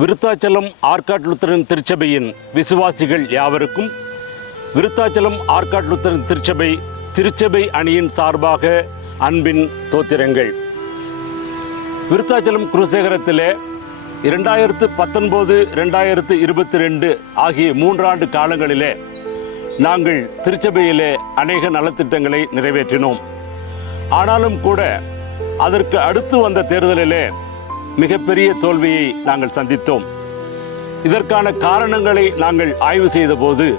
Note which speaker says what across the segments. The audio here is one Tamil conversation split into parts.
Speaker 1: விருத்தாச்சலம் ஆர்காட் லுத்தரன் திருச்சபையின் விசுவாசிகள் யாவருக்கும் விருத்தாச்சலம் ஆர்காட் லுத்தரன் திருச்சபை திருச்சபை அணியின் சார்பாக அன்பின் தோத்திரங்கள். விருத்தாச்சலம் குருசேகரத்திலே இரண்டாயிரத்து பத்தொன்பது ரெண்டாயிரத்து இருபத்தி ரெண்டு ஆகிய மூன்றாண்டு காலங்களிலே நாங்கள் திருச்சபையிலே அநேக நலத்திட்டங்களை நிறைவேற்றினோம். ஆனாலும் கூட அதற்கு அடுத்து வந்த தேர்தலிலே மிகப்பெரிய தோல்வியை நாங்கள் சந்தித்தோம். இதற்கான காரணங்களை நாங்கள் ஆய்வு செய்தபோது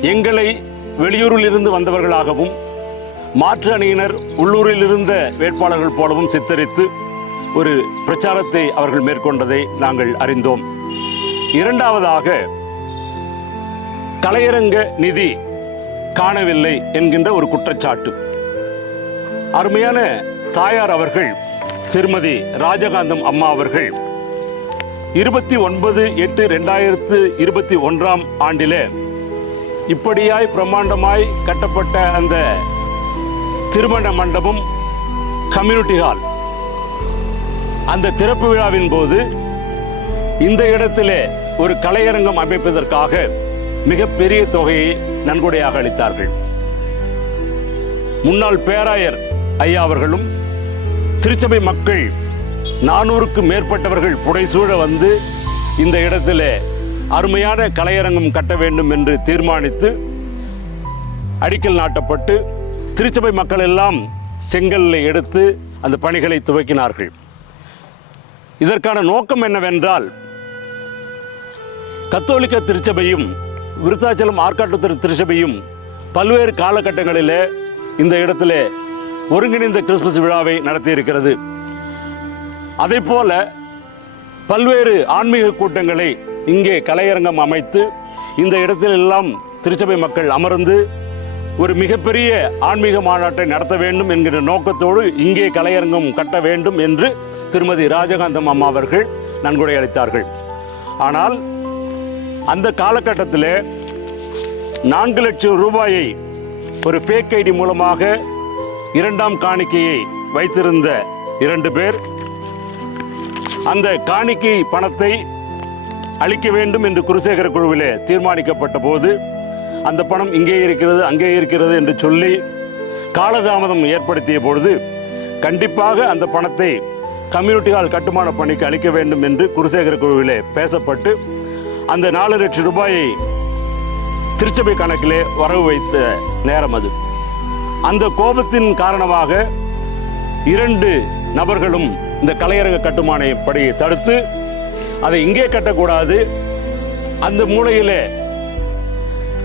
Speaker 1: எங்களை வெளியூரில் இருந்து வந்தவர்களாகவும் மாற்று அணியினர் உள்ளூரில் இருந்த வேட்பாளர்கள் போலவும் சித்தரித்து ஒரு பிரச்சாரத்தை அவர்கள் மேற்கொண்டதை நாங்கள் அறிந்தோம். இரண்டாவதாக கலையரங்க நிதி காணவில்லை என்கின்ற ஒரு குற்றச்சாட்டு. அருமையான தாயார் அவர்கள் திருமதி ராஜகாந்தம் அம்மா அவர்கள் இருபத்தி ஒன்பது எட்டு ரெண்டாயிரத்து இருபத்தி ஒன்றாம் ஆண்டிலே இப்படியாய் பிரம்மாண்டமாய் கட்டப்பட்ட அந்த திருமண மண்டபம் கம்யூனிட்டி ஹால். அந்த திறப்பு விழாவின் போது இந்த இடத்திலே ஒரு கலையரங்கம் அமைப்பதற்காக மிகப்பெரிய தொகையை நன்கொடையாக அளித்தார்கள். முன்னாள் பேராயர் ஐயா அவர்களும் திருச்சபை மக்கள் நானூறுக்கு மேற்பட்டவர்கள் புடைசூழ வந்து இந்த இடத்துல அருமையான கலையரங்கம் கட்ட வேண்டும் என்று தீர்மானித்து அடிக்கல் நாட்டப்பட்டு திருச்சபை மக்கள் எல்லாம் செங்கல்லை எடுத்து அந்த பணிகளை துவக்கினார்கள். இதற்கான நோக்கம் என்னவென்றால் கத்தோலிக்க திருச்சபையும் விருத்தாச்சலம் ஆற்காட்டு திருச்சபையும் பல்வேறு காலகட்டங்களிலே இந்த இடத்துல ஒருங்கிணைந்த கிறிஸ்துமஸ் விழாவை நடத்தியிருக்கிறது. அதே போல பல்வேறு ஆன்மீக கூட்டங்களை இங்கே கலையரங்கம் அமைத்து இந்த இடத்திலெல்லாம் திருச்சபை மக்கள் அமர்ந்து ஒரு மிகப்பெரிய ஆன்மீக மாநாட்டை நடத்த வேண்டும் என்கிற நோக்கத்தோடு இங்கே கலையரங்கம் கட்ட வேண்டும் என்று திருமதி ராஜகாந்தம் அம்மா அவர்கள் நன்கொடை அளித்தார்கள். ஆனால் அந்த காலகட்டத்தில் நான்கு லட்சம் ரூபாயை ஒரு ஃபேக் ஐடி மூலமாக இரண்டாம் காணிக்கையை வைத்திருந்த இரண்டு பேர் அந்த காணிக்கை பணத்தை அளிக்க வேண்டும் என்று குருசேகர குழுவிலே தீர்மானிக்கப்பட்ட போது அந்த பணம் இங்கே இருக்கிறது அங்கே இருக்கிறது என்று சொல்லி காலதாமதம் ஏற்படுத்திய பொழுது கண்டிப்பாக அந்த பணத்தை கம்யூனிட்டி ஹால் கட்டுமான பணிக்கு அளிக்க வேண்டும் என்று குருசேகர குழுவிலே பேசப்பட்டு அந்த நாலு லட்சம் ரூபாயை திருச்சபை கணக்கிலே வரவு வைத்த நேரம் அது. அந்த கோபத்தின் காரணமாக இரண்டு நபர்களும் இந்த கலையரங்க கட்டுமான பணியை தடுத்து அதை இங்கே கட்டக்கூடாது. அந்த மூலையிலே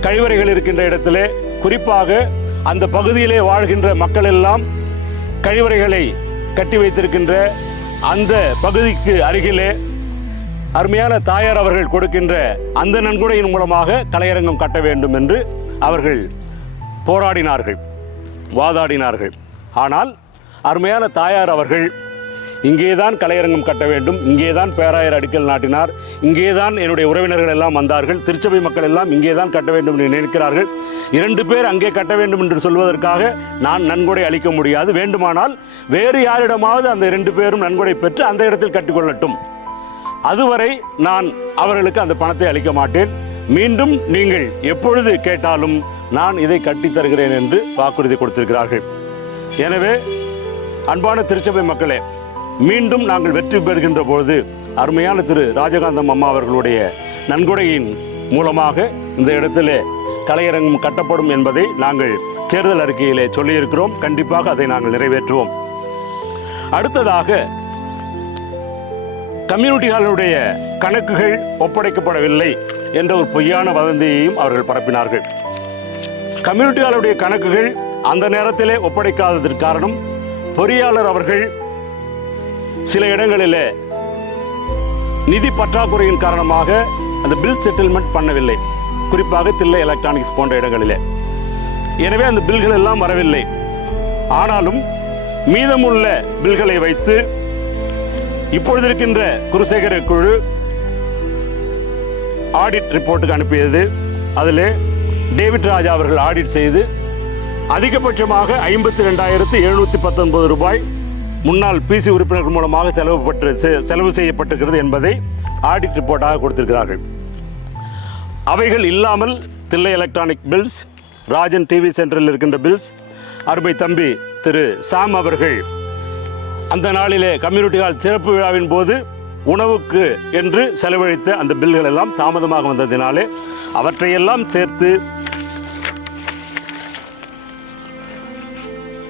Speaker 1: கழிவறைகள் இருக்கின்ற இடத்திலே குறிப்பாக அந்த பகுதியிலே வாழ்கின்ற மக்கள் எல்லாம் கழிவறைகளை கட்டி வைத்திருக்கின்ற அந்த பகுதிக்கு அருகிலே அருமையான தாயார் அவர்கள் கொடுக்கின்ற அந்த நன்கொடையின் மூலமாக கலையரங்கம் கட்ட வேண்டும் என்று அவர்கள் போராடினார்கள். வாதாடினார்கள். ஆனால் அருமையான தாயார் அவர்கள் இங்கேதான் கலையரங்கம் கட்ட வேண்டும் இங்கேதான் பேராயர் அடிக்கல் நாட்டினார் இங்கேதான் என்னுடைய உறவினர்கள் எல்லாம் வந்தார்கள் திருச்சபை மக்கள் எல்லாம் இங்கேதான் கட்ட வேண்டும் என்று நினைக்கிறார்கள். இரண்டு பேர் அங்கே கட்ட வேண்டும் என்று சொல்வதற்காக நான் நன்கொடை அளிக்க முடியாது. வேண்டுமானால் வேறு யாரிடமாவது அந்த இரண்டு பேரும் நன்கொடை பெற்று அந்த இடத்தில் கட்டிக்கொள்ளட்டும். அதுவரை நான் அவர்களுக்கு அந்த பணத்தை அளிக்க மாட்டேன். மீண்டும் நீங்கள் எப்பொழுது கேட்டாலும் நான் இதை கட்டித் தருகிறேன் என்று வாக்குறுதி கொடுத்திருக்கிறார்கள். எனவே அன்பான திருச்சபை மக்களே மீண்டும் நாங்கள் வெற்றி பெறுகின்ற பொழுது அருமையான திரு ராஜகாந்தம் அம்மா அவர்களுடைய நன்கொடையின் மூலமாக இந்த இடத்திலே கலையரங்கம் கட்டப்படும் என்பதை நாங்கள் தேர்தல் அறிக்கையிலே சொல்லியிருக்கிறோம். கண்டிப்பாக அதை நாங்கள் நிறைவேற்றுவோம். அடுத்ததாக கம்யூனிட்டிகளுடைய கணக்குகள் ஒப்படைக்கப்படவில்லை என்ற ஒரு பொய்யான வதந்தியையும் அவர்கள் பரப்பினார்கள். கம்யூனிட்டியாளருடைய கணக்குகள் அந்த நேரத்திலே ஒப்படைக்காததற்கு காரணம் பொறியாளர் அவர்கள் சில இடங்களில் நிதி பற்றாக்குறையின் காரணமாக அந்த பில் செட்டில்மெண்ட் பண்ணவில்லை. குறிப்பாக தில்லை எலக்ட்ரானிக்ஸ் போன்ற இடங்களில். எனவே அந்த பில்கள் எல்லாம் வரவில்லை. ஆனாலும் மீதமுள்ள பில்களை வைத்து இப்பொழுது இருக்கின்ற குருசேகர குழு ஆடிட் ரிப்போர்ட்டுக்கு அனுப்பியது. அதில் டேவிட் ராஜா அவர்கள் ஆடிட் செய்து அதிகபட்சமாக ஐம்பத்தி ரெண்டாயிரத்து எழுநூற்றி பத்தொன்பது ரூபாய் முன்னாள் பிசி உறுப்பினர்கள் மூலமாக செலவு பட்டு செ- செலவு செய்யப்பட்டிருக்கிறது என்பதை ஆடிட் ரிப்போர்ட்டாக கொடுத்திருக்கிறார்கள். அவைகள் இல்லாமல் Thillai electronic bills Rajan TV சென்டரில் இருக்கின்ற பில்ஸ் அருமை தம்பி திரு சாம் அவர்கள் அந்த நாளிலே கம்யூனிட்டி ஹால் திறப்பு விழாவின் போது உணவுக்கு என்று செலவழித்த அந்த பில்கள் எல்லாம் தாமதமாக வந்ததினாலே அவற்றையெல்லாம் சேர்த்து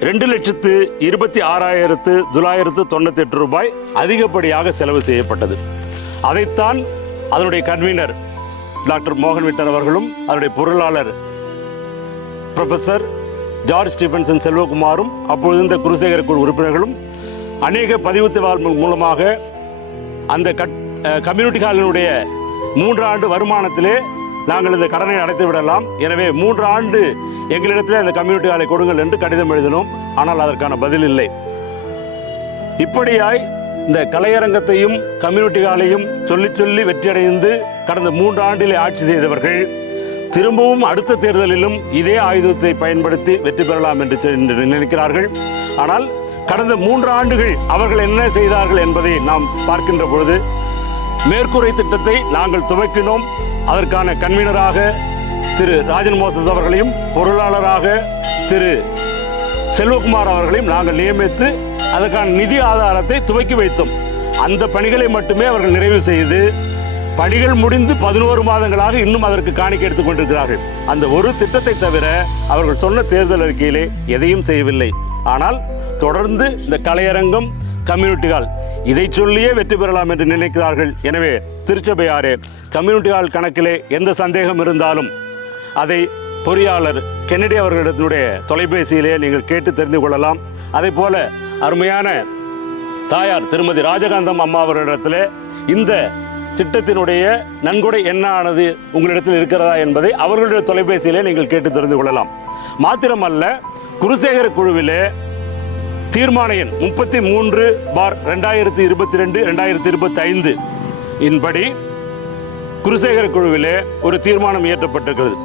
Speaker 1: ரெண்டு லட்சத்து இருபத்தி ஆறாயிரத்து தொள்ளாயிரத்து தொண்ணூற்றி எட்டு ரூபாய் அதிகப்படியாக செலவு செய்யப்பட்டது. அதைத்தான் அதனுடைய கன்வீனர் டாக்டர் மோகன் விட்டர் அவர்களும் அதனுடைய பொருளாளர் ப்ரொஃபஸர் ஜார்ஜ் ஸ்டீபன்சன் செல்வகுமாரும் அப்பொழுது இந்த குருசேகர குழு உறுப்பினர்களும் அநேக பதிவு தகவல் மூலமாக அந்த கட் கம்யூனிட்டி ஹாலினுடைய மூன்று ஆண்டு வருமானத்திலே நாங்கள் இந்த கடனை அடைத்து விடலாம். எனவே மூன்று ஆண்டு எங்களிடத்தில் அந்த கம்யூனிட்டி ஹாலை கொடுங்கள் என்று கடிதம் எழுதினோம். ஆனால் அதற்கான பதில் இல்லை. இப்படியாய் இந்த கலையரங்கத்தையும் கம்யூனிட்டி ஹாலையும் சொல்லி சொல்லி வெற்றியடைந்து கடந்த மூன்று ஆண்டிலே ஆட்சி செய்தவர்கள் திரும்பவும் அடுத்த தேர்தலிலும் இதே ஆயுதத்தை பயன்படுத்தி வெற்றி பெறலாம் என்று நினைக்கிறார்கள். ஆனால் கடந்த மூன்று ஆண்டுகள் அவர்கள் என்ன செய்தார்கள் என்பதை நாம் பார்க்கின்ற பொழுது மேற்கூரை திட்டத்தை நாங்கள் துவக்கினோம். அதற்கான கன்வீனராக திரு ராஜன் மோசஸ் அவர்களையும் பொருளாளராக திரு செல்வகுமார் அவர்களையும் நாங்கள் நியமித்து அதற்கான நிதி ஆதாரத்தை துவக்கி வைத்தோம். அந்த பணிகளை மட்டுமே அவர்கள் நிறைவு செய்து பணிகள் முடிந்து பதினோரு மாதங்களாக இன்னும் அதற்கு காணிக்க எடுத்துக் கொண்டிருக்கிறார்கள். அந்த ஒரு திட்டத்தை தவிர அவர்கள் சொன்ன தேர்தல் அறிக்கையிலே எதையும் செய்யவில்லை. ஆனால் தொடர்ந்து இந்த கலையரங்கம் கம்யூனிட்டிகள் இதை சொல்லியே வெற்றி பெறலாம் என்று நினைக்கிறார்கள். எனவே திருச்சபையாரே கம்யூனிட்டிகள் கணக்கிலே எந்த சந்தேகம் இருந்தாலும் அதை பொறியாளர் கென்னடி அவர்களிடத்தினுடைய தொலைபேசியிலே நீங்கள் கேட்டு தெரிந்து கொள்ளலாம். அதே போல அருமையான தாயார் திருமதி ராஜகாந்தம் அம்மா அவர்களிடத்தில் இந்த திட்டத்தினுடைய நன்கொடை என்ன ஆனது உங்களிடத்தில் இருக்கிறதா என்பதை அவர்களுடைய தொலைபேசியிலே நீங்கள் கேட்டு தெரிந்து கொள்ளலாம். மாத்திரமல்ல குருசேகர குழுவிலே தீர்மான முப்பத்தி மூன்று பார் ரெண்டாயிரத்தி இருபத்தி ரெண்டு ரெண்டாயிரத்தி இருபத்தி ஐந்து இன்படி குருசேகர குழுவிலே ஒரு தீர்மானம் இயற்றப்பட்டிருக்கிறது.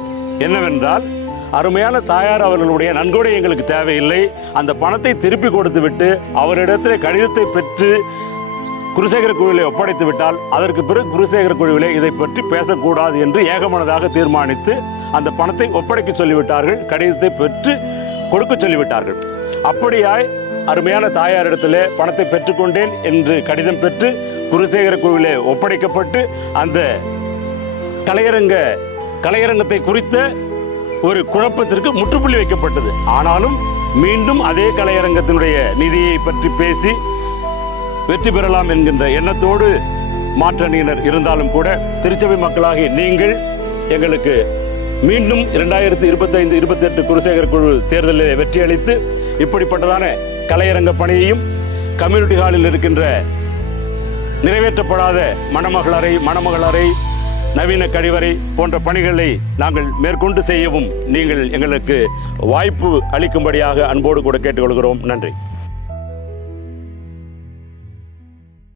Speaker 1: என்னவென்றால் அருமையான தாயார் அவர்களுடைய நன்கொடை எங்களுக்கு தேவையில்லை. அந்த பணத்தை திருப்பி கொடுத்துவிட்டு அவரிடத்தில் கடிதத்தை பெற்று குருசேகர குழுவிலே ஒப்படைத்து விட்டால் அதற்கு பிறகு குருசேகர குழுவிலே இதை பற்றி பேசக்கூடாது என்று ஏகமனதாக தீர்மானித்து அந்த பணத்தை ஒப்படைக்க சொல்லிவிட்டார்கள். கடிதத்தை பெற்று கொடுக்க சொல்லிவிட்டார்கள். அப்படியாய் அருமையான தாயாரிடத்திலே பணத்தை பெற்றுக்கொண்டேன் என்று கடிதம் பெற்று குருசேகர குழுவிலே ஒப்படைக்கப்பட்டு அந்த கலையரங்க கலையரங்கத்தை குறித்த ஒரு குழப்பத்திற்கு முற்றுப்புள்ளி வைக்கப்பட்டது. ஆனாலும் மீண்டும் அதே கலையரங்கத்தினுடைய நிதியை பற்றி பேசி வெற்றி பெறலாம் என்கின்ற எண்ணத்தோடு மாற்றணியினர் இருந்தாலும் கூட திருச்சபை மக்களாகி நீங்கள் எங்களுக்கு மீண்டும் இரண்டாயிரத்தி இருபத்தைந்து இருபத்தெட்டு குருசேகர் குழு தேர்தலில் வெற்றியளித்து இப்படிப்பட்டதான கலையரங்க பணியையும் கம்யூனிட்டி ஹாலில் இருக்கின்ற நிறைவேற்றப்படாத மணமகளறை மணமகளறை நவீன கழிவறை போன்ற பணிகளை நாங்கள் மேற்கொண்டு செய்யவும் நீங்கள் எங்களுக்கு வாய்ப்பு அளிக்கும்படியாக அன்போடு கூட கேட்டுக்கொள்கிறோம். நன்றி.